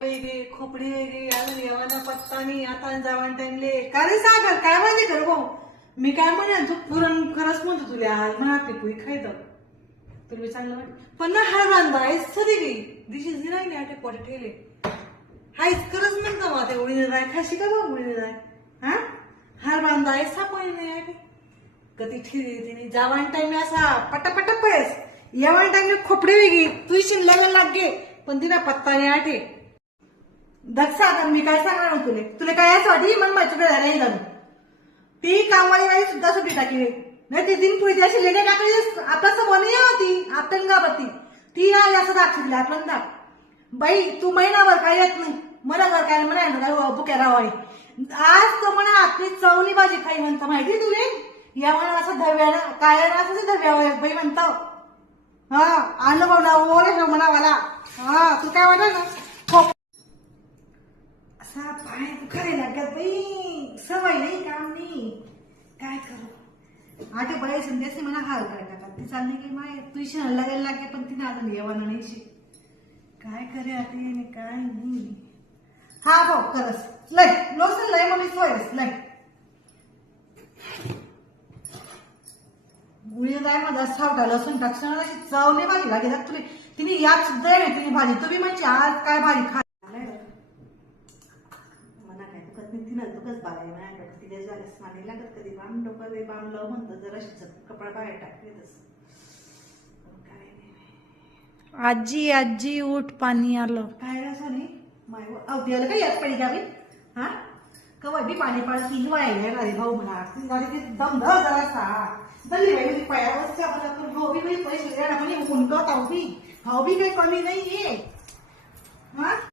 वेगळी खोपडी वेगळी अजून येवाना पत्ता नाही आता जावान टाइमले का रे सागर काय माहिती कर भाऊ मी काय म्हणे तू पुरण खरंच म्हणतो तुला आज म्हणा पिकू खायचं तुला चांगलं वाटत पण ना हा बांधा आहेस सरी गई दिशीच नाही आटे पोटे ठेवले हायच खरंच म्हणतो मग ते उडीने राय खाशी का भाऊ उडीने राय हा हार बांधा आहेस हा पण नाही आहे कधी ठेवली तिने जावान टाइम असा पटापटा पैस येवान टाइम खोपडी वेगळी तू शिनल्याला लाग गे पण तिला पत्ता नाही आटे दक्षा मी काय सांगणार तुले तुला काय याच वाटी मग माझ्याकडे नाही झालं ती कामवाली बाई सुद्धा सुट्टी टाकली नाही ती दिन पुढे अशी लेणे टाकली आपल्या समोर नाही होती आतंगावती ती नाही असं दाखवली आपल्याला बाई तू महिनाभर काय येत नाही मला घर काय म्हणा बुक्या रावाई आज तर म्हणा आपली चवली भाजी खाई म्हणता माहिती तुले या म्हणा असं धव्यानं काय असं धव्या बाई म्हणता हा अनुभव ना ओरे म्हणा मला हा तू काय म्हणा ना असा पाय दुखायला लागत बाई सवय नाही काम नाही काय करू आटे बाई संध्यासी मला हाल काढला ती चालली की माय तुझी लागायला लागेल पण तिने अजून येवाना नाही काय करे आते काय नाही हा भाऊ खरंच लय लोसन लय मग सोयस लय गुळी जाय माझा सावटा लसूण टाकणार अशी चव नाही भाजी लागेल तुला तिने याद सुद्धा आहे तिने भाजी तुम्ही म्हणजे आज काय भाजी खा तुकच बाय तिच्या झाल्यास माने लागत कधी बाम डोकं बाम लाव म्हणतो जरा कपडा बाहेर टाकले तसं आजी आजी उठ पाणी आलं काय असं नाही माय अवती आलं काय यात पडी गावी हा कवा बी पाणी पाळत ती वाय अरे भाऊ म्हणा ती दम ध जरासा दल्ली बाई पायावर आपण भाऊ बी पैसे म्हणजे उंकत भाऊ बी काही कमी नाहीये हा